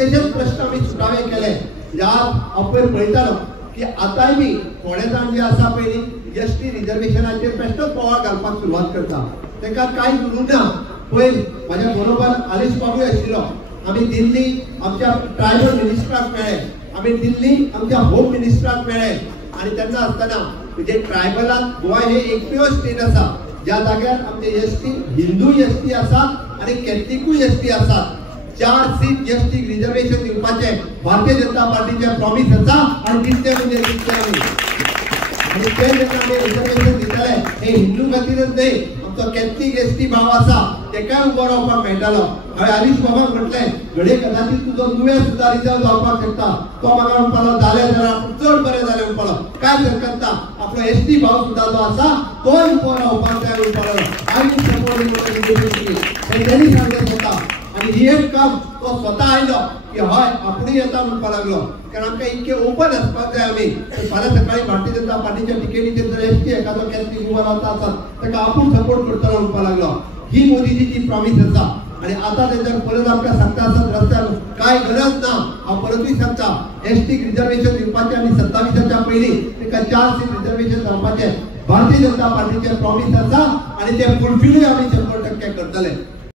कितलेशेच प्रश्न आमी सुटावे केले. हांव पयर पळयतालो की आतांय मी थोडे जाण जे आसा पयली एसटी रिजर्वेशनाचेर प्रश्नच बोवाळ घालपाक सुरवात करता. ताका कांय उरूंक ना. पयर म्हाज्या बरोबर आलीश बाबूय आशिल्लो. आमी दिल्ली आमच्या ट्रायबल मिनिस्टराक मेळ्ळे, आमी दिल्ली आमच्या होम मिनिस्टराक मेळ्ळे आणि तेन्ना आसतना म्हणजे ट्रायबलांत गोवा हे एकमेव स्टेट आसा ज्या जाग्यार आमचे एसटी हिंदू एसटी आसात आणि कॅथलिकूय एसटी आसात. 4 सीट एसटी रिजर्वेशन दिवपाचे भारतीय जनता पार्टीचे प्रॉमिस आसा आणि दिसते म्हणजे दिसते आमी. आणि ते जेन्ना आमी रिजर्वेशन दितले हे हिंदू खातीरच न्हय, आमचो कॅथलिक एसटी भाव आसा तेकाय उबो रावपाक मेळटलो. हांवें आलीश बाबाक म्हटलें घडये कदाचित तुजो नुवें सुद्दां रिजर्व जावपाक शकता. तो म्हाका म्हणपालो जालें जाल्यार आपूण चड बरें जालें म्हणपालो. काय हरकत ना, आपलो एसटी भाव सुद्दां जो आसा तोय उबो रावपाक जाय म्हणपालो. आनी सपोर्ट हे तेणी सांगलें स्वता. आणि ही एक काम तो स्वतः आयलो की हय आपुणूय येता म्हणपाक लागलो. कारण आमकां इतके ओपन आसपाक जाय आमी. फाल्यां सकाळी भारतीय जनता पार्टीच्या टिकेटीचेर जर एसटी एखादो कॅथलिक उबो रावता आसत ताका आपूण सपोर्ट करतलो म्हणपाक लागलो. ही मोदीजीची प्रॉमिस आसा. आणि आता ते जर परत आमकां सांगता आसत रस्त्यार काय गरज ना, हांव परतूय सांगता एसटी रिजर्वेशन दिवपाचें आनी 27च्या पयलीं ताका 4 सीट रिजर्वेशन जावपाचें भारतीय जनता पार्टीचे प्रॉमिस आसा आणि ते फुलफिलूय आमी 100% करतले.